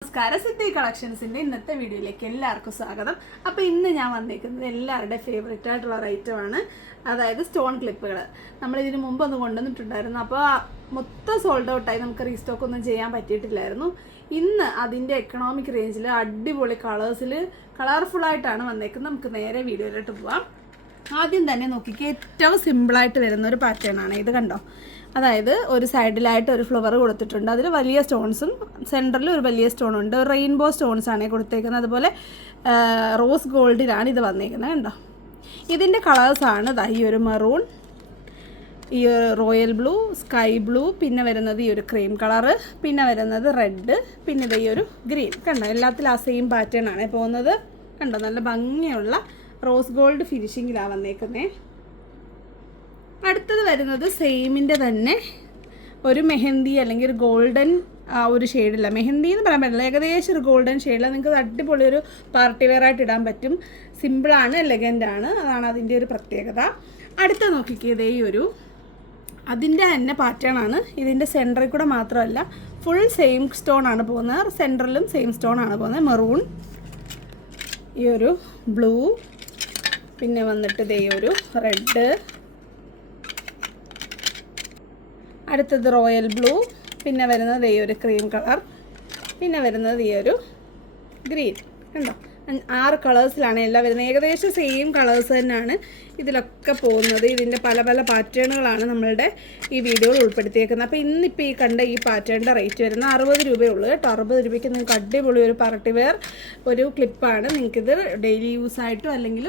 നമസ്കാരം. സിദ്ധി കളക്ഷൻസിന്റെ ഇന്നത്തെ വീഡിയോയിലേക്ക് എല്ലാവർക്കും സ്വാഗതം. അപ്പോൾ ഇന്ന് ഞാൻ വന്നിരിക്കുന്നത് എല്ലാവരുടെ ഫേവറേറ്റ് ആയിട്ടുള്ള ആണ്. അതായത് സ്റ്റോൺ ക്ലിപ്പുകൾ നമ്മൾ ഇതിന് മുമ്പ് ഒന്ന് കൊണ്ടുവന്നിട്ടുണ്ടായിരുന്നു. അപ്പോൾ മൊത്തം സോൾഡ് ഔട്ടായി നമുക്ക് റീസ്റ്റോക്ക് ഒന്നും ചെയ്യാൻ പറ്റിയിട്ടില്ലായിരുന്നു. ഇന്ന് അതിന്റെ എക്കണോമിക് റേഞ്ചിൽ അടിപൊളി കളേഴ്സിൽ കളർഫുൾ ആയിട്ടാണ് വന്നേക്കുന്നത്. നമുക്ക് നേരെ വീഡിയോയിലോട്ട് പോവാം. ആദ്യം തന്നെ നോക്കിക്കേ ഏറ്റവും സിമ്പിളായിട്ട് വരുന്ന ഒരു പാറ്റേൺ ആണ്. ഇത് കണ്ടോ? അതായത് ഒരു സൈഡിലായിട്ട് ഒരു ഫ്ലവർ കൊടുത്തിട്ടുണ്ട്. അതിൽ വലിയ സ്റ്റോൺസും സെന്ററിൽ ഒരു വലിയ സ്റ്റോൺ ഉണ്ട് റെയിൻബോ സ്റ്റോൺസ് ആണ് കൊടുത്തേക്കുന്നത്. അതുപോലെ റോസ് ഗോൾഡിലാണ് ഇത് വന്നേക്കുന്നത് കണ്ടോ? ഇതിന്റെ കളേഴ്സാണ് ഈ ഒരു മെറൂൺ ഈ ഒരു റോയൽ ബ്ലൂ സ്കൈ ബ്ലൂ പിന്നെ വരുന്നത് ഈ ഒരു ക്രീം കളറ് പിന്നെ വരുന്നത് റെഡ് പിന്നെ ഇത് ഈ ഒരു ഗ്രീൻ. കണ്ടോ? എല്ലാത്തിലും ആ സെയിം പാറ്റേൺ ആണ് പോകുന്നത് കണ്ടോ? നല്ല ഭംഗിയുള്ള റോസ് ഗോൾഡ് ഫിനിഷിങ്ങിലാണ് വന്നേക്കുന്നത് അടുത്തത് വരുന്നത് സെയിമിന്റെ തന്നെ ഒരു മെഹന്തി അല്ലെങ്കിൽ ഒരു ഗോൾഡൻ ഒരു ഷെയ്ഡില്ല. മെഹന്തി എന്ന് പറയാൻ പറ്റില്ല. ഏകദേശം ഒരു ഗോൾഡൻ ഷെയ്ഡില്ല നിങ്ങൾക്ക് അടിപൊളി ഒരു പാർട്ടി വെയർ ആയിട്ട് ഇടാൻ പറ്റും. സിമ്പിളാണ് എലഗന്റാണ് അതാണ് അതിന്റെ ഒരു പ്രത്യേകത. അടുത്ത നോക്കിക്കിയത് ഈ ഒരു. അതിന്റെ തന്നെ പാറ്റേൺ ആണ്. ഇതിന്റെ സെന്ററിൽ കൂടെ മാത്രമല്ല ഫുൾ സെയിം സ്റ്റോൺ ആണ് പോകുന്നത്. സെന്ററിലും സെയിം സ്റ്റോൺ ആണ് പോകുന്നത്. മെറൂൺ ഈ ഒരു ബ്ലൂ പിന്നെ വന്നിട്ട് ദേ ഒരു റെഡ് അടുത്തത് റോയൽ ബ്ലൂ പിന്നെ വരുന്നത് ഈ ഒരു ക്രീം കളർ പിന്നെ വരുന്നത് ഈ ഒരു ഗ്രീൻ കണ്ടോ? ആറ് കളേഴ്സിലാണ് എല്ലാം വരുന്നത് ഏകദേശം സെയിം കളേഴ്സ് തന്നെയാണ് ഇതിലൊക്കെ പോകുന്നത്. ഇതിന്റെ പല പല പാറ്റേണുകളാണ് നമ്മളുടെ ഈ വീഡിയോയിൽ ഉൾപ്പെടുത്തിയേക്കുന്നത്. അപ്പോൾ ഇന്നിപ്പോൾ ഈ കണ്ട ഈ പാറ്റേണിന്റെ റേറ്റ് വരുന്നത് അറുപത് രൂപയേ ഉള്ളൂ കേട്ടോ. അറുപത് രൂപയ്ക്ക് നിങ്ങൾക്ക് അടിപൊളി ഒരു പാർട്ടി വെയർ ഒരു ക്ലിപ്പാണ് നിങ്ങൾക്കിത് ഡെയിലി യൂസ് ആയിട്ടും അല്ലെങ്കിൽ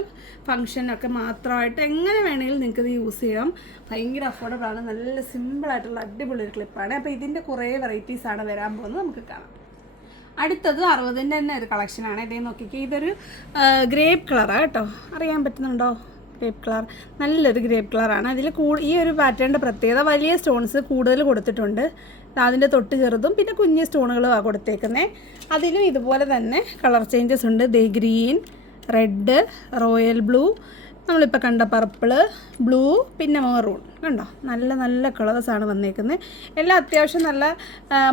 ഫംഗ്ഷനൊക്കെ മാത്രമായിട്ട് എങ്ങനെ വേണമെങ്കിലും നിങ്ങൾക്കിത് യൂസ് ചെയ്യാം. ഭയങ്കര അഫോർഡബിൾ ആണ്. നല്ല സിമ്പിളായിട്ടുള്ള അടിപൊളി ഒരു ക്ലിപ്പാണ് അപ്പോൾ ഇതിന്റെ കുറേ വെറൈറ്റീസാണ് വരാൻ പോകുന്നത്. നമുക്ക് കാണാം. അടുത്തത് അറുപതിന്റെ തന്നെ ഒരു കളക്ഷനാണ് ഇതേ നോക്കിക്കേ ഇതൊരു ഗ്രേപ്പ് കളറാണ് കേട്ടോ. അറിയാൻ പറ്റുന്നുണ്ടോ? ഗ്രേപ്പ് കളർ നല്ലൊരു ഗ്രേപ്പ് കളറാണ് അതിൽ കൂ ഈ ഒരു പാറ്റേണിന്റെ പ്രത്യേകത വലിയ സ്റ്റോൺസ് കൂടുതൽ കൊടുത്തിട്ടുണ്ട്. അതിന്റെ തൊട്ട് ചെറുതും പിന്നെ കുഞ്ഞ് സ്റ്റോണുകളുമാണ് കൊടുത്തേക്കുന്നത് അതിലും ഇതുപോലെ തന്നെ കളർ ചേഞ്ചസ് ഉണ്ട്. ദേ ഗ്രീൻ റെഡ് റോയൽ ബ്ലൂ നമ്മളിപ്പോൾ കണ്ട പർപ്പിൾ ബ്ലൂ പിന്നെ മെറൂൺ കണ്ടോ? നല്ല നല്ല കളേഴ്സാണ് വന്നേക്കുന്നത് എല്ലാം അത്യാവശ്യം നല്ല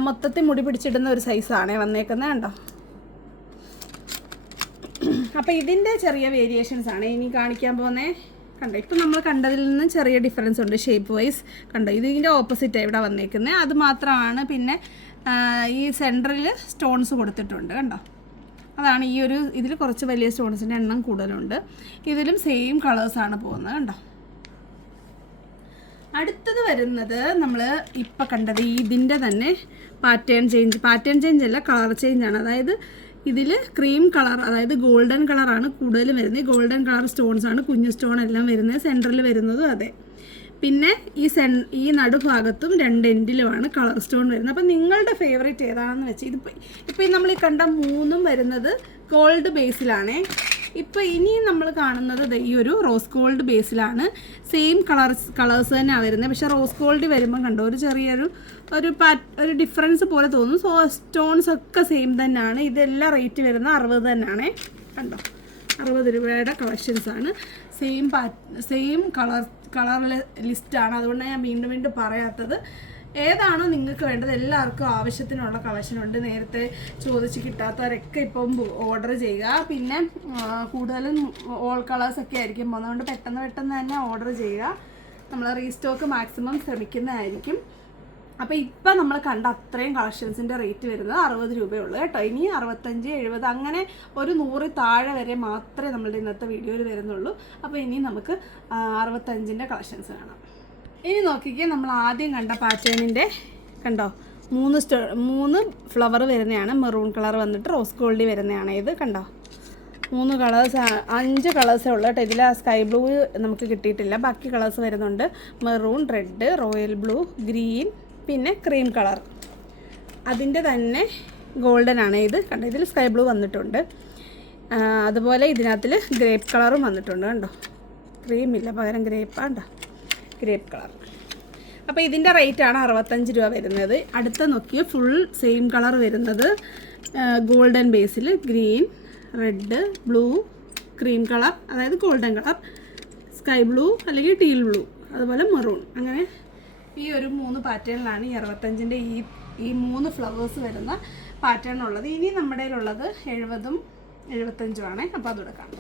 മൊത്തത്തിൽ മുടി പിടിച്ചിടുന്ന ഒരു സൈസാണ് വന്നേക്കുന്നത് കണ്ടോ? അപ്പോൾ ഇതിന്റെ ചെറിയ വേരിയേഷൻസ് ആണ് ഇനി കാണിക്കാൻ പോകുന്നത് കണ്ടോ? ഇപ്പം നമ്മൾ കണ്ടതിൽ നിന്ന് ചെറിയ ഡിഫറൻസ് ഉണ്ട് ഷേപ്പ് വൈസ് കണ്ടോ? ഇത് ഇതിന്റെ ഓപ്പോസിറ്റ് ഇവിടെ വന്നേക്കുന്നത് അത് മാത്രമാണ് പിന്നെ ഈ സെന്ററിൽ സ്റ്റോൺസ് കൊടുത്തിട്ടുണ്ട് കണ്ടോ? അതാണ് ഈ ഒരു ഇതിൽ കുറച്ച് വലിയ സ്റ്റോൺസിന്റെ എണ്ണം കൂടുതലുണ്ട്. ഇതിലും സെയിം കളേഴ്സാണ് പോകുന്നത് കണ്ടോ? അടുത്തത് വരുന്നത് നമ്മൾ ഇപ്പം കണ്ടത് ഇതിന്റെ തന്നെ പാറ്റേൺ ചേഞ്ച് പാറ്റേൺ ചേഞ്ച് അല്ല കളർ ചേഞ്ചാണ് അതായത് ഇതിൽ ക്രീം കളർ അതായത് ഗോൾഡൻ കളറാണ് കൂടുതൽ വരുന്നത്. ഗോൾഡൻ കളർ സ്റ്റോൺസ് ആണ് കുഞ്ഞു സ്റ്റോൺ എല്ലാം വരുന്നത്. സെന്ററിൽ വരുന്നതും അതെ. പിന്നെ ഈ സെൻ ഈ നടുഭാഗത്തും രണ്ട് എൻഡിലുമാണ് കളർ സ്റ്റോൺ വരുന്നത്. അപ്പം നിങ്ങളുടെ ഫേവറേറ്റ് ഏതാണെന്ന് വെച്ച് ഇതിപ്പോൾ ഇപ്പോൾ നമ്മൾ ഈ കണ്ട മൂന്നും വരുന്നത് ഗോൾഡ് ബേസിലാണേ ഇപ്പോൾ ഇനിയും നമ്മൾ കാണുന്നത് ഈ ഒരു റോസ് ഗോൾഡ് ബേസിലാണ് സെയിം കളേഴ്സ് കളേഴ്സ് തന്നെയാണ് വരുന്നത്. പക്ഷേ റോസ് ഗോൾഡ് വരുമ്പോൾ കണ്ടോ ഒരു ചെറിയൊരു ഒരു പാറ്റ് ഒരു ഡിഫറൻസ് പോലെ തോന്നും. സോ സ്റ്റോൺസ് ഒക്കെ സെയിം തന്നെയാണ്. ഇതെല്ലാം റേറ്റ് വരുന്നത് അറുപത് തന്നെയാണേ. കണ്ടോ? അറുപത് രൂപയുടെ കളക്ഷൻസാണ് സെയിം പാ സെയിം കളർ കളർ ലിസ്റ്റാണ്. അതുകൊണ്ടാണ് ഞാൻ വീണ്ടും വീണ്ടും പറയാത്തത്. ഏതാണോ നിങ്ങൾക്ക് വേണ്ടത് എല്ലാവർക്കും ആവശ്യത്തിനുള്ള കളക്ഷൻ ഉണ്ട്. നേരത്തെ ചോദിച്ച് കിട്ടാത്തവരൊക്കെ ഇപ്പം ഓർഡർ ചെയ്യുക. പിന്നെ കൂടുതലും ഓൾ കളേഴ്സ് ഒക്കെ ആയിരിക്കും. പോകുന്നത് അതുകൊണ്ട് പെട്ടെന്ന് പെട്ടെന്ന് തന്നെ ഓർഡർ ചെയ്യുക. നമ്മൾ റീസ്റ്റോക്ക് മാക്സിമം ശ്രമിക്കുന്നതായിരിക്കും. അപ്പോൾ ഇപ്പം നമ്മൾ കണ്ട അത്രയും കളക്ഷൻസിന്റെ റേറ്റ് വരുന്നത് അറുപത് രൂപയുള്ളൂ കേട്ടോ. ഇനി അറുപത്തഞ്ച് എഴുപത് അങ്ങനെ ഒരു നൂറ് താഴെ വരെ മാത്രമേ നമ്മളുടെ ഇന്നത്തെ വീഡിയോയിൽ വരുന്നുള്ളൂ. അപ്പോൾ ഇനി നമുക്ക് അറുപത്തഞ്ചിന്റെ കളക്ഷൻസ് കാണാം. ഇനി നോക്കിക്കേ നമ്മൾ ആദ്യം കണ്ട പാറ്റേണിന്റെ കണ്ടോ? മൂന്ന് സ്റ്റോ മൂന്ന് ഫ്ലവർ വരുന്നതാണ്. മെറൂൺ കളർ വന്നിട്ട് റോസ് ഗോൾഡി വരുന്നതാണ് ഇത് കണ്ടോ? മൂന്ന് കളേഴ്സ് അഞ്ച് കളേഴ്സേ ഉള്ളൂ കേട്ടോ. ഇതിൽ സ്കൈ ബ്ലൂ നമുക്ക് കിട്ടിയിട്ടില്ല. ബാക്കി കളേഴ്സ് വരുന്നുണ്ട്. Maroon red royal blue green പിന്നെ ക്രീം കളർ അതിന്റെ തന്നെ ഗോൾഡൻ ആണ് ഇത്. കണ്ടോ? ഇതിൽ സ്കൈ ബ്ലൂ വന്നിട്ടുണ്ട്. അതുപോലെ ഇതിനകത്തിൽ ഗ്രേപ്പ് കളറും വന്നിട്ടുണ്ട് കണ്ടോ? ക്രീം ഇല്ല പകരം ഗ്രേപ്പ് കണ്ടോ? ഗ്രേപ്പ് കളർ അപ്പോൾ ഇതിന്റെ റേറ്റാണ് അറുപത്തഞ്ച് രൂപ വരുന്നത്. അടുത്ത നോക്കിയ ഫുൾ സെയിം കളർ വരുന്നത് ഗോൾഡൻ ബേസിൽ green red blue cream colour അതായത് ഗോൾഡൻ കളർ സ്കൈ ബ്ലൂ അല്ലെങ്കിൽ ടീൽ ബ്ലൂ അതുപോലെ മെറൂൺ അങ്ങനെ ഈ ഒരു മൂന്ന് പാറ്റേണിലാണ് ഈ അറുപത്തഞ്ചിന്റെ ഈ ഈ മൂന്ന് ഫ്ലവേഴ്സ് വരുന്ന പാറ്റേൺ ഉള്ളത് ഇനി നമ്മുടെ ഉള്ളത് എഴുപതും എഴുപത്തഞ്ചും ആണ്. അപ്പോൾ അതെടുക്കാം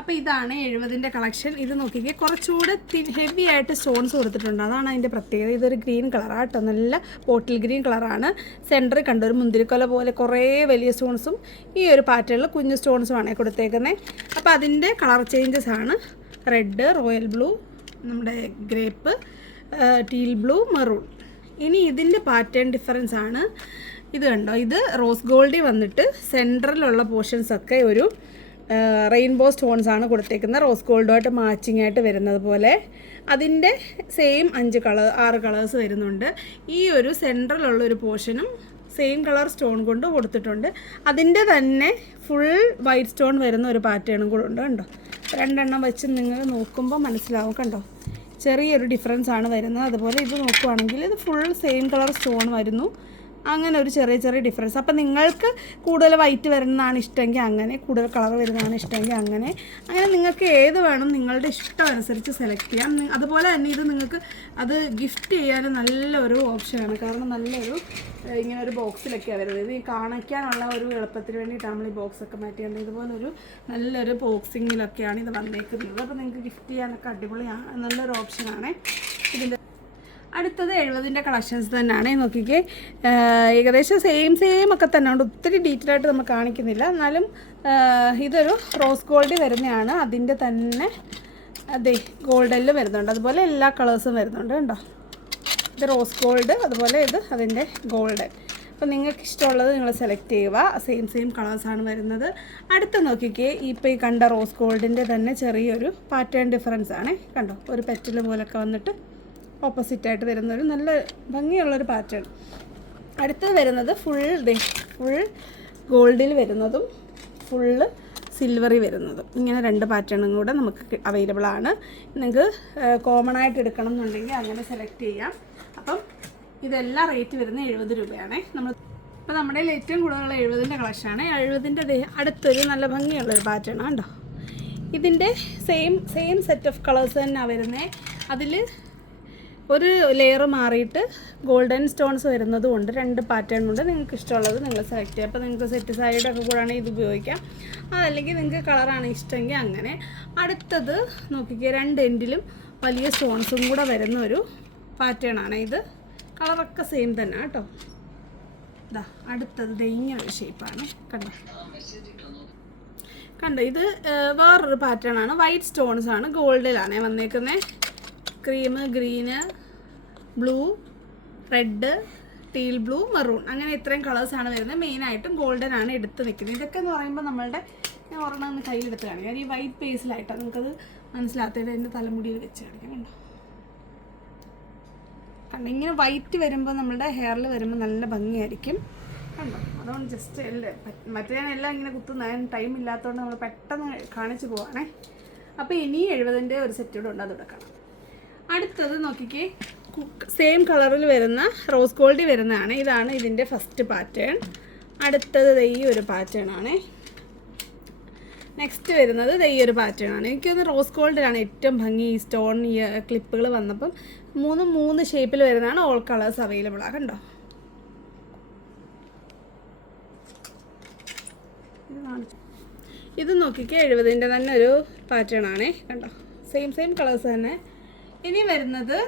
അപ്പോൾ ഇതാണ് എഴുപതിന്റെ കളക്ഷൻ. ഇത് നോക്കിക്കേ കുറച്ചുകൂടെ ഹെവി ആയിട്ട് സ്റ്റോൺസ് കൊടുത്തിട്ടുണ്ട്. അതാണ് അതിന്റെ പ്രത്യേകത. ഇതൊരു ഗ്രീൻ കളറാണ് കേട്ടോ. നല്ല ബോട്ടിൽ ഗ്രീൻ കളറാണ്. സെന്ററിൽ കണ്ട ഒരു മുന്തിരിക്കൊല പോലെ കുറേ വലിയ സ്റ്റോൺസും ഈ ഒരു പാറ്റേണിൽ കുഞ്ഞു സ്റ്റോൺസുമാണ് കൊടുത്തേക്കുന്നത് അപ്പോൾ അതിന്റെ കളർ ചേഞ്ചസ് ആണ്. റെഡ് റോയൽ ബ്ലൂ നമ്മുടെ ഗ്രേപ്പ് ടീൽ ബ്ലൂ മെറൂൺ ഇനി ഇതിന്റെ പാറ്റേൺ ഡിഫറൻസ് ആണ്. ഇത് കണ്ടോ? ഇത് റോസ് ഗോൾഡി വന്നിട്ട് സെന്ററിലുള്ള പോർഷൻസ് ഒക്കെ ഒരു റെയിൻബോ സ്റ്റോൺസ് ആണ് കൊടുത്തേക്കുന്നത്. റോസ് ഗോൾഡുമായിട്ട് മാച്ചിങ് ആയിട്ട് വരുന്നത് പോലെ. അതിന്റെ സെയിം അഞ്ച് കളർ ആറ് കളേഴ്സ് വരുന്നുണ്ട്. ഈ ഒരു സെൻട്രലുള്ള ഒരു പോർഷനും സെയിം കളർ സ്റ്റോൺ കൊണ്ട് കൊടുത്തിട്ടുണ്ട്. അതിന്റെ തന്നെ ഫുൾ വൈറ്റ് സ്റ്റോൺ വരുന്ന ഒരു പാറ്റേണും കൂടെ ഉണ്ട് കണ്ടോ? രണ്ടെണ്ണം വെച്ച് നിങ്ങൾ നോക്കുമ്പോൾ മനസ്സിലാവും കണ്ടോ? ചെറിയൊരു ഡിഫറൻസ് ആണ് വരുന്നത്. അതുപോലെ ഇത് നോക്കുവാണെങ്കിൽ ഇത് ഫുൾ സെയിം കളർ സ്റ്റോൺ വരുന്നു. അങ്ങനെ ഒരു ചെറിയ ചെറിയ ഡിഫറൻസ് അപ്പം നിങ്ങൾക്ക് കൂടുതൽ വൈറ്റ് വരുന്നതാണ് ഇഷ്ടമെങ്കിൽ അങ്ങനെ കൂടുതൽ കളർ വരുന്നതാണ് ഇഷ്ടമെങ്കിൽ അങ്ങനെ. അങ്ങനെ നിങ്ങൾക്ക് ഏത് വേണം നിങ്ങളുടെ ഇഷ്ടം അനുസരിച്ച് സെലക്ട് ചെയ്യാം. അതുപോലെ തന്നെ ഇത് നിങ്ങൾക്ക് അത് ഗിഫ്റ്റ് ചെയ്യാൻ നല്ലൊരു ഓപ്ഷനാണ് കാരണം നല്ലൊരു ഇങ്ങനെ ഒരു ബോക്സിലൊക്കെയാണ് വരുന്നത്. ഇത് കാണിക്കാനുള്ള ഒരു എളുപ്പത്തിന് വേണ്ടിയിട്ടാണ് നമ്മൾ ഈ ബോക്സൊക്കെ മാറ്റിയത് ഇതുപോലെ ഒരു നല്ലൊരു ബോക്സിങ്ങിലൊക്കെയാണ് ഇത് വന്നേക്കുന്നത്. അപ്പോൾ നിങ്ങൾക്ക് ഗിഫ്റ്റ് ചെയ്യാനൊക്കെ അടിപൊളിയാണ് നല്ലൊരു ഓപ്ഷനാണ് അടുത്തത് എഴുപതിന്റെ കളക്ഷൻസ് തന്നെയാണ്. നോക്കിക്കേ ഏകദേശം സെയിം സെയിം ഒക്കെ തന്നെ ഉണ്ട്. ഒത്തിരി ഡീറ്റെയിൽ ആയിട്ട് നമ്മൾ കാണിക്കുന്നില്ല. എന്നാലും ഇതൊരു റോസ് ഗോൾഡ് വരുന്നതാണ്. അതിന്റെ തന്നെ അതെ ഗോൾഡനിൽ വരുന്നുണ്ട്. അതുപോലെ എല്ലാ കളേഴ്സും വരുന്നുണ്ട് കണ്ടോ? ഇത് റോസ് ഗോൾഡ് അതുപോലെ ഇത് അതിന്റെ ഗോൾഡൻ അപ്പോൾ നിങ്ങൾക്ക് ഇഷ്ടമുള്ളത് നിങ്ങൾ സെലക്ട് ചെയ്യുക. സെയിം സെയിം കളേഴ്സാണ് വരുന്നത്. അടുത്ത് നോക്കിക്കേ ഇപ്പോൾ ഈ കണ്ട റോസ് ഗോൾഡിന്റെ തന്നെ ചെറിയൊരു പാറ്റേൺ ഡിഫറൻസ് ആണ്. കണ്ടോ? ഒരു പെറ്റൽ പോലൊക്കെ വന്നിട്ട് ഓപ്പോസിറ്റായിട്ട് വരുന്നൊരു നല്ല ഭംഗിയുള്ളൊരു പാറ്റേൺ അടുത്തത് വരുന്നത് ഫുൾ ദേ ഫുൾ ഗോൾഡിൽ വരുന്നതും ഫുള്ള് സിൽവറി വരുന്നതും. ഇങ്ങനെ രണ്ട് പാറ്റേണും കൂടെ നമുക്ക് അവൈലബിൾ ആണ്. നിങ്ങൾക്ക് കോമൺ ആയിട്ട് എടുക്കണം എന്നുണ്ടെങ്കിൽ അങ്ങനെ സെലക്ട് ചെയ്യാം. അപ്പം ഇതെല്ലാം റേറ്റ് വരുന്നത് എഴുപത് രൂപയാണ്. നമ്മൾ അപ്പോൾ നമ്മുടെ ഏറ്റവും കൂടുതലുള്ള എഴുപതിന്റെ കളക്ഷനാണ് എഴുപതിന്റെ അടുത്തൊരു നല്ല ഭംഗിയുള്ളൊരു പാറ്റേണാണ് കേട്ടോ ഇതിന്റെ same same set of colours തന്നെയാണ് വരുന്നത് അതിൽ ഒരു ലെയർ മാറിയിട്ട് ഗോൾഡൻ സ്റ്റോൺസ് വരുന്നതും ഉണ്ട് രണ്ട് പാറ്റേൺ ഉണ്ട്. നിങ്ങൾക്ക് ഇഷ്ടമുള്ളത് നിങ്ങൾ സെലക്ട് ചെയ്യുക. അപ്പോൾ നിങ്ങൾക്ക് സെറ്റ് സൈഡൊക്കെ കൂടാണെങ്കിൽ ഇത് ഉപയോഗിക്കാം. അതല്ലെങ്കിൽ നിങ്ങൾക്ക് കളറാണ് ഇഷ്ടമെങ്കിൽ അങ്ങനെ. അടുത്തത് നോക്കിക്കുക രണ്ട് എൻഡിലും വലിയ സ്റ്റോൺസും കൂടെ വരുന്ന ഒരു പാറ്റേൺ ആണ് ഇത്. കളറൊക്കെ സെയിം തന്നെ കേട്ടോ. ഇതാ അടുത്തത് ദേ ഷേപ്പാണ് കണ്ടോ? കണ്ടോ? ഇത് വേറൊരു പാറ്റേൺ ആണ്. വൈറ്റ് സ്റ്റോൺസ് ആണ്. ഗോൾഡിലാണ് വന്നേക്കുന്നത് cream green blue red teal blue maroon അങ്ങനെ ഇത്രയും കളേഴ്സാണ് വരുന്നത്. മെയിനായിട്ടും ഗോൾഡൻ ആണ് എടുത്ത് നിൽക്കുന്നത്. ഇതൊക്കെ എന്ന് പറയുമ്പോൾ നമ്മളുടെ ഞാൻ ഒരെണ്ണം കയ്യിലെടുത്ത് കാണിക്കാം. ഈ വൈറ്റ് പേസിലായിട്ടാണ് നമുക്കത് മനസ്സിലാത്തത് എന്റെ തലമുടിയിൽ വെച്ച് കാണിക്കാം കണ്ടോ? ഇങ്ങനെ വൈറ്റ് വരുമ്പോൾ നമ്മളുടെ ഹെയറിൽ വരുമ്പോൾ നല്ല ഭംഗിയായിരിക്കും. കണ്ടോ? അതുകൊണ്ട് ജസ്റ്റ് എല്ലാം മറ്റേതെല്ലാം ഇങ്ങനെ കുത്തുന്ന ടൈം ഇല്ലാത്തതുകൊണ്ട് നമ്മൾ പെട്ടെന്ന് കാണിച്ചു പോവാണേ. അപ്പോൾ ഇനി എഴുപതിന്റെ ഒരു സെറ്റ് കൂടെ ഉണ്ട്. ഇവിടെ കാണാം. അടുത്തത് നോക്കിക്കേ. സെയിം കളറിൽ വരുന്ന റോസ് ഗോൾഡ് വരുന്നതാണ്. ഇതാണ് ഇതിന്റെ ഫസ്റ്റ് പാറ്റേൺ അടുത്തത് ഈ ഒരു പാറ്റേൺ ആണ്. നെക്സ്റ്റ് വരുന്നത് ഈ ഒരു പാറ്റേൺ ആണ്. എനിക്കൊന്ന് റോസ് ഗോൾഡിലാണ് ഏറ്റവും ഭംഗി ഈ സ്റ്റോൺ ക്ലിപ്പുകൾ വന്നപ്പം. മൂന്ന് മൂന്ന് ഷേപ്പിൽ വരുന്നതാണ്. ഓൾ കളേഴ്സ് അവൈലബിൾ ആ കണ്ടോ? ഇത് നോക്കിക്കേ എഴുപതിന്റെ തന്നെ ഒരു പാറ്റേൺ ആണേ. കണ്ടോ? സെയിം സെയിം കളേഴ്സ് തന്നെ. ഇനി വരുന്നത്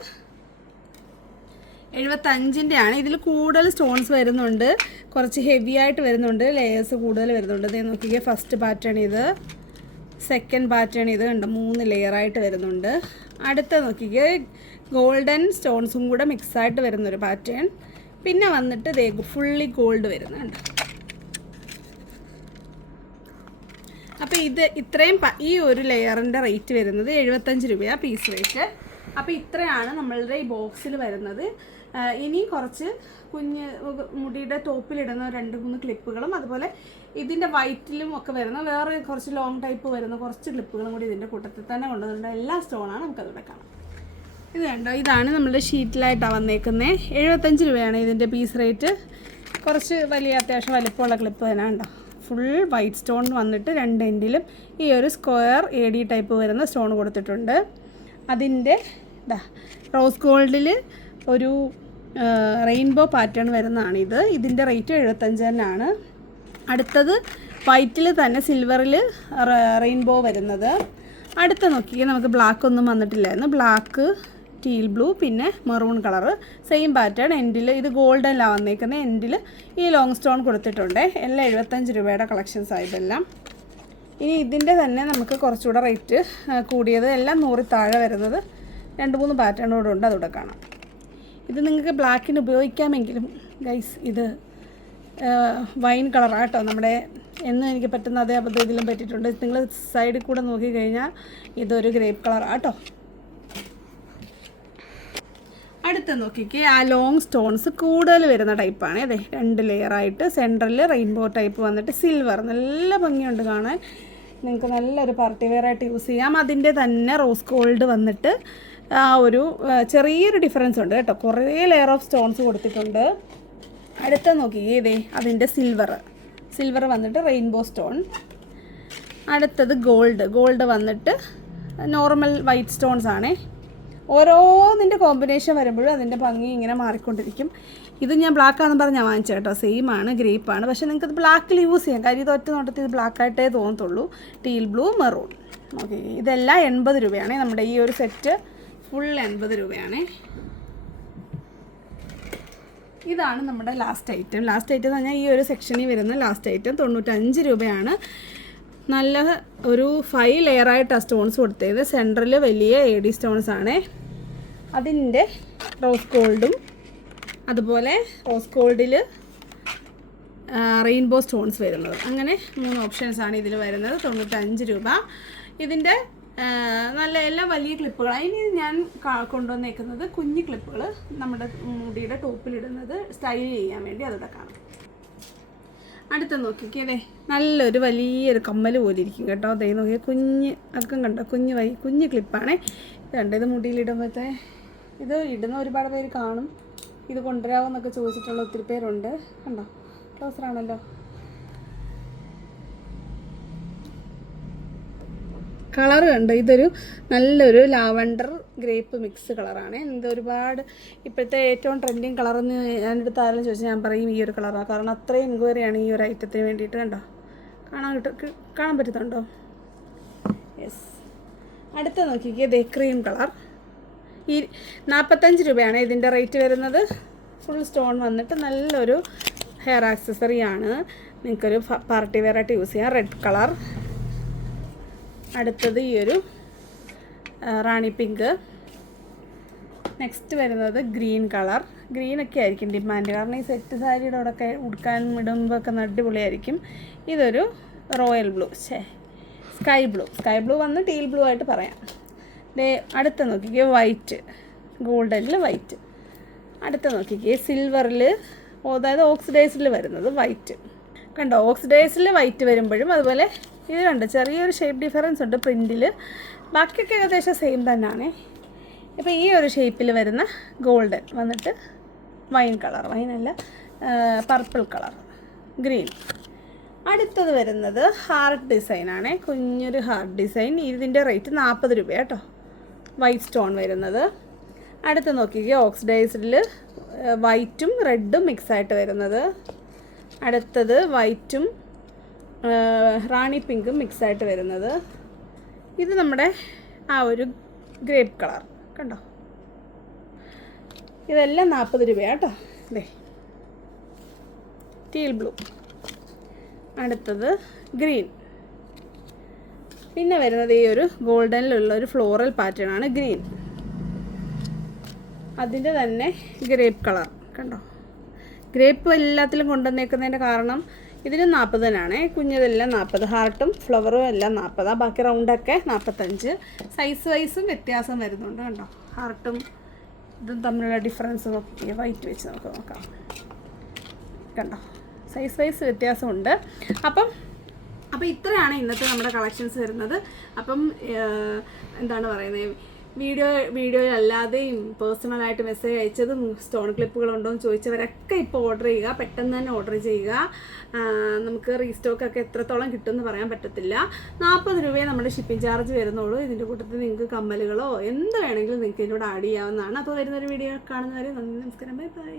എഴുപത്തഞ്ചിന്റെ ആണ് ഇതിൽ കൂടുതൽ സ്റ്റോൺസ് വരുന്നുണ്ട്. കുറച്ച് ഹെവി ആയിട്ട് വരുന്നുണ്ട്. ലെയേഴ്സ് കൂടുതൽ വരുന്നുണ്ട്. ഇത് നോക്കിക്കേ ഫസ്റ്റ് പാറ്റേൺ ഇത്. സെക്കൻഡ് പാറ്റേൺ ഇത് കണ്ട്? മൂന്ന് ലെയർ ആയിട്ട് വരുന്നുണ്ട്. അടുത്ത നോക്കിക്കേ ഗോൾഡൻ സ്റ്റോൺസും കൂടെ മിക്സ് ആയിട്ട് വരുന്നൊരു പാറ്റേൺ പിന്നെ വന്നിട്ട് ദേ ഫുള്ളി ഗോൾഡ് വരുന്നുണ്ട്. അപ്പോൾ ഇത് ഇത്രയും ഈ ഒരു ലെയറിന്റെ റേറ്റ് വരുന്നത് എഴുപത്തഞ്ച് രൂപയാണ് പീസ് റേറ്റ് അപ്പോൾ ഇത്രയാണ് നമ്മളുടെ ഈ ബോക്സിൽ വരുന്നത്. ഇനി കുറച്ച് കുഞ്ഞ് മുടിയുടെ ടോപ്പിലിടുന്ന രണ്ട് മൂന്ന് ക്ലിപ്പുകളും അതുപോലെ ഇതിന്റെ വൈറ്റിലും ഒക്കെ വരുന്ന വേറെ കുറച്ച് ലോങ് ടൈപ്പ് വരുന്ന കുറച്ച് ക്ലിപ്പുകളും കൂടി ഇതിന്റെ കൂട്ടത്തിൽ തന്നെ കൊണ്ടുവന്നിട്ടുണ്ട്. എല്ലാ സ്റ്റോണാണ് നമുക്കതിവിടെ കാണാം. ഇത് കണ്ടോ? ഇതാണ് നമ്മുടെ ഷീറ്റിലായിട്ടാണ് വന്നേക്കുന്നത് എഴുപത്തഞ്ച് രൂപയാണ് ഇതിന്റെ പീസ് റേറ്റ് കുറച്ച് വലിയ അത്യാവശ്യം വലിപ്പമുള്ള ക്ലിപ്പ് തന്നെ ഉണ്ടോ ഫുൾ വൈറ്റ് സ്റ്റോൺ വന്നിട്ട് രണ്ട് എൻഡിലും ഈ ഒരു സ്ക്വയർ എ ടൈപ്പ് വരുന്ന സ്റ്റോൺ കൊടുത്തിട്ടുണ്ട്. അതിന്റെ ഇതാ റോസ് ഗോൾഡിൽ ഒരു റെയിൻബോ പാറ്റേൺ വരുന്നതാണ് ഇത് ഇതിന്റെ റേറ്റ് എഴുപത്തഞ്ച് തന്നെയാണ്. അടുത്തത് വൈറ്റിൽ തന്നെ സിൽവറിൽ റെയിൻബോ വരുന്നത്. അടുത്ത നോക്കിയാൽ നമുക്ക് ബ്ലാക്ക് ഒന്നും വന്നിട്ടില്ലായിരുന്നു. ബ്ലാക്ക് ടീൽ ബ്ലൂ പിന്നെ മെറൂൺ കളറ് സെയിം പാറ്റേൺ എൻഡിൽ ഇത് ഗോൾഡനിലാണ് വന്നേക്കുന്നത് എൻഡിൽ ഈ ലോങ് സ്റ്റോൺ കൊടുത്തിട്ടുണ്ട്. എല്ലാം എഴുപത്തഞ്ച് രൂപയുടെ കളക്ഷൻസ് ആയതെല്ലാം ഇനി ഇതിന്റെ തന്നെ നമുക്ക് കുറച്ചുകൂടെ റേറ്റ് കൂടിയത് എല്ലാം നൂറിൽ താഴെ വരുന്നത് രണ്ട് മൂന്ന് പാറ്റേണോടെ ഉണ്ട് അതുകൂടെ കാണാം. ഇത് നിങ്ങൾക്ക് ബ്ലാക്കിന് ഉപയോഗിക്കാമെങ്കിലും ഗൈസ് ഇത് വൈൻ കളറാട്ടോ നമ്മുടെ എന്നും എനിക്ക് പറ്റുന്ന അതേ അബദ്ധം ഇതിലും പറ്റിയിട്ടുണ്ട്. നിങ്ങൾ സൈഡിൽ കൂടെ നോക്കിക്കഴിഞ്ഞാൽ ഇതൊരു ഗ്രേപ്പ് കളറാട്ടോ അടുത്ത നോക്കിക്കേ ആ ലോങ് സ്റ്റോൺസ് കൂടുതൽ വരുന്ന ടൈപ്പാണ് അതെ രണ്ട് ലെയറായിട്ട് സെന്ററിൽ റെയിൻബോ ടൈപ്പ് വന്നിട്ട് സിൽവർ നല്ല ഭംഗിയുണ്ട് കാണാൻ. നിങ്ങൾക്ക് നല്ലൊരു പാർട്ടി വെയർ ആയിട്ട് യൂസ് ചെയ്യാം. അതിന്റെ തന്നെ റോസ് ഗോൾഡ് വന്നിട്ട് ആ ഒരു ചെറിയൊരു ഡിഫറൻസ് ഉണ്ട് കേട്ടോ. കുറേ ലെയർ ഓഫ് സ്റ്റോൺസ് കൊടുത്തിട്ടുണ്ട്. അടുത്ത നോക്കിക്കേ ഇതേ അതിന്റെ സിൽവർ സിൽവർ വന്നിട്ട് റെയിൻബോ സ്റ്റോൺ അടുത്തത് ഗോൾഡ് ഗോൾഡ് വന്നിട്ട് നോർമൽ വൈറ്റ് സ്റ്റോൺസ് ആണേ. ഓരോന്നിന്റെ കോമ്പിനേഷൻ വരുമ്പോഴും അതിന്റെ ഭംഗി ഇങ്ങനെ മാറിക്കൊണ്ടിരിക്കും. ഇത് ഞാൻ ബ്ലാക്ക് ആണെന്ന് പറഞ്ഞാൽ വാങ്ങിച്ചത് കേട്ടോ. സെയിം ആണ് ഗ്രേപ്പ് ആണ്. പക്ഷേ നിങ്ങൾക്ക് ഇത് ബ്ലാക്കിൽ യൂസ് ചെയ്യാം. കാര്യം ഇത് ഒറ്റ നോട്ടത്തിൽ ഇത് ബ്ലാക്കായിട്ടേ തോന്നത്തുള്ളൂ. ടീൽ ബ്ലൂ മെറൂൺ ഓക്കെ ഇതെല്ലാം എൺപത് രൂപയാണ്. നമ്മുടെ ഈ ഒരു സെറ്റ് ഫുൾ എൺപത് രൂപയാണ്. ഇതാണ് നമ്മുടെ ലാസ്റ്റ് ഐറ്റം ലാസ്റ്റ് ഐറ്റം എന്ന് പറഞ്ഞാൽ ഈ ഒരു സെക്ഷനിൽ വരുന്ന ലാസ്റ്റ് ഐറ്റം തൊണ്ണൂറ്റഞ്ച് രൂപയാണ്. നല്ല ഒരു ഫൈവ് ലെയറായിട്ട് ആ സ്റ്റോൺസ് കൊടുത്തത്. സെന്ററിൽ വലിയ എ ഡി സ്റ്റോൺസ് ആണ്. അതിന്റെ റോസ് ഗോൾഡും അതുപോലെ റോസ് ഗോൾഡിൽ റെയിൻബോ സ്റ്റോൺസ് വരുന്നത്. അങ്ങനെ മൂന്ന് ഓപ്ഷൻസ് ആണ് ഇതിൽ വരുന്നത്. തൊണ്ണൂറ്റഞ്ച് രൂപ. ഇതിന്റെ നല്ല എല്ലാ വലിയ ക്ലിപ്പുകൾ ഇനി ഞാൻ കൊണ്ടുവന്നേക്കുന്നത് കുഞ്ഞു ക്ലിപ്പുകൾ നമ്മുടെ മുടിയുടെ ടോപ്പിലിടുന്നത് സ്റ്റൈൽ ചെയ്യാൻ വേണ്ടി അതൊക്കെ കാണാം. അടുത്ത നോക്കിക്കേ. നല്ലൊരു വലിയൊരു കമ്മൽ പോലെ ഇരിക്കും കേട്ടോ. അതേ നോക്കിയാൽ കുഞ്ഞ് അക്കം കണ്ടോ? കുഞ്ഞ് വൈ കുഞ്ഞ് ക്ലിപ്പാണേ. കണ്ടോ ഇത് മുടിയിലിടുമ്പോഴത്തെ ഇത് ഇടുന്ന ഒരുപാട് പേര് കാണും. ഇത് കൊണ്ടുവരാമോ എന്നൊക്കെ ചോദിച്ചിട്ടുള്ള ഒത്തിരി പേരുണ്ട്. കണ്ടോ? ക്ലോസറാണല്ലോ കളർ കണ്ടോ? ഇതൊരു നല്ലൊരു ലാവണ്ടർ ഗ്രേപ്പ് മിക്സ് കളറാണ്. എന്താ ഒരുപാട് ഇപ്പോഴത്തെ ഏറ്റവും ട്രെൻഡിങ് കളറെന്ന് ഞാനെടുത്ത് ആരെങ്കിലും ചോദിച്ചാൽ ഞാൻ പറയും ഈ ഒരു കളറാണ് കാരണം അത്രയും എൻക്വയറിയാണ് ഈ ഒരു ഐറ്റത്തിന് വേണ്ടിയിട്ട് കണ്ടോ? കാണാൻ കിട്ടും കാണാൻ പറ്റുന്നുണ്ടോ? യെസ് അടുത്ത നോക്കിക്കേ ദേ ക്രീം കളർ. ഈ നാൽപ്പത്തഞ്ച് രൂപയാണ് ഇതിന്റെ റേറ്റ് വരുന്നത്. ഫുൾ സ്റ്റോൺ വന്നിട്ട് നല്ലൊരു ഹെയർ ആക്സസറി ആണ്. നിങ്ങൾക്കൊരു പാർട്ടി വെയർ ആയിട്ട് യൂസ് ചെയ്യാം. Red colour. അടുത്തത് ഈ ഒരു റാണി പിങ്ക്. നെക്സ്റ്റ് വരുന്നത് ഗ്രീൻ കളർ. ഗ്രീനൊക്കെ ആയിരിക്കും ഡിമാൻഡ് കാരണം ഈ സെറ്റ് സാരിയുടെ കൂടെയൊക്കെ ഉടുക്കാൻ ഇടുമ്പോൾ ഒക്കെ അടിപൊളിയായിരിക്കും. ഇതൊരു റോയൽ ബ്ലൂ ഛേ സ്കൈ ബ്ലൂ സ്കൈ ബ്ലൂ വന്ന് ടീൽ ബ്ലൂ ആയിട്ട് പറയാം. ദേ അടുത്ത നോക്കിക്കേ വൈറ്റ് ഗോൾഡനിൽ വൈറ്റ് അടുത്ത നോക്കിക്കേ സിൽവറിൽ അതായത് ഓക്സിഡൈസിൽ വരുന്നത് വൈറ്റ് കണ്ടോ? ഓക്സിഡൈസിൽ വൈറ്റ് വരുമ്പോഴും അതുപോലെ ഇത് കണ്ടോ ചെറിയൊരു ഷേപ്പ് ഡിഫറൻസ് ഉണ്ട് പ്രിന്റിൽ ബാക്കിയൊക്കെ ഏകദേശം സെയിം തന്നെയാണ് ഇപ്പോൾ ഈ ഒരു ഷേപ്പിൽ വരുന്ന ഗോൾഡൻ വന്നിട്ട് വൈൻ കളർ വൈനല്ല പർപ്പിൾ കളർ ഗ്രീൻ അടുത്തത് വരുന്നത് ഹാർട്ട് ഡിസൈനാണ് കുഞ്ഞൊരു ഹാർട്ട് ഡിസൈൻ ഇതിന്റെ റേറ്റ് നാൽപ്പത് രൂപ കേട്ടോ വൈറ്റ് സ്റ്റോൺ വരുന്നത്. അടുത്ത് നോക്കിക്കുക ഓക്സിഡൈസ്ഡിൽ വൈറ്റും റെഡും മിക്സായിട്ട് വരുന്നത്. അടുത്തത് വൈറ്റും റാണി പിങ്കും മിക്സ് ആയിട്ട് വരുന്നത്. ഇത് നമ്മുടെ ആ ഒരു ഗ്രേപ്പ് കളർ. കണ്ടോ? ഇതെല്ലാം നാൽപ്പത് രൂപയാണ് കേട്ടോ. അതെ ടീൽ ബ്ലൂ. അടുത്തത് ഗ്രീൻ. പിന്നെ വരുന്നത് ഈ ഒരു ഗോൾഡനിലുള്ള ഒരു ഫ്ലോറൽ പാറ്റേൺ ആണ് ഗ്രീൻ. അതിന്റെ തന്നെ ഗ്രേപ്പ് കളർ. കണ്ടോ? ഗ്രേപ്പ് എല്ലാത്തിലും കൊണ്ടുവന്നേക്കുന്നതിന്റെ കാരണം ഇതിന് നാൽപ്പത് തന്നെയാണ് കുഞ്ഞതെല്ലാം നാൽപ്പത് ഹാർട്ടും ഫ്ലവറും എല്ലാം നാൽപ്പതാണ് ബാക്കി റൗണ്ടൊക്കെ നാൽപ്പത്തഞ്ച് സൈസ് വൈസും വ്യത്യാസം വരുന്നുണ്ട് കണ്ടോ? ഹാർട്ടും ഇതും തമ്മിലുള്ള ഡിഫറൻസ് നോക്കി വൈറ്റ് വെച്ച് നമുക്ക് നോക്കാം. കണ്ടോ? സൈസ് വൈസ് വ്യത്യാസമുണ്ട്. അപ്പം അപ്പോൾ ഇത്രയാണ് ഇന്നത്തെ നമ്മുടെ കളക്ഷൻസ് വരുന്നത്. അപ്പം എന്താണ് പറയുന്നത്? വീഡിയോ വീഡിയോ അല്ലാതെയും പേഴ്സണലായിട്ട് മെസ്സേജ് അയച്ചതും സ്റ്റോൺ ക്ലിപ്പുകളുണ്ടോ എന്ന് ചോദിച്ചവരൊക്കെ ഇപ്പോൾ ഓർഡർ ചെയ്യുക. പെട്ടെന്ന് തന്നെ ഓർഡർ ചെയ്യുക. നമുക്ക് റീസ്റ്റോക്കൊക്കെ എത്രത്തോളം കിട്ടുമെന്ന് പറയാൻ പറ്റത്തില്ല. നാൽപ്പത് രൂപയെ നമ്മുടെ ഷിപ്പിംഗ് ചാർജ് വരുന്നുള്ളൂ. ഇതിന്റെ കൂട്ടത്തിൽ നിങ്ങൾക്ക് കമ്മലുകളോ എന്ത് വേണമെങ്കിലും നിങ്ങൾക്ക് ഇതിനോട് ആഡ് ചെയ്യാവുന്നതാണ്. അപ്പോൾ വരുന്നൊരു വീഡിയോ കാണുന്നവരെ നന്ദി നമസ്കാരം. Bye bye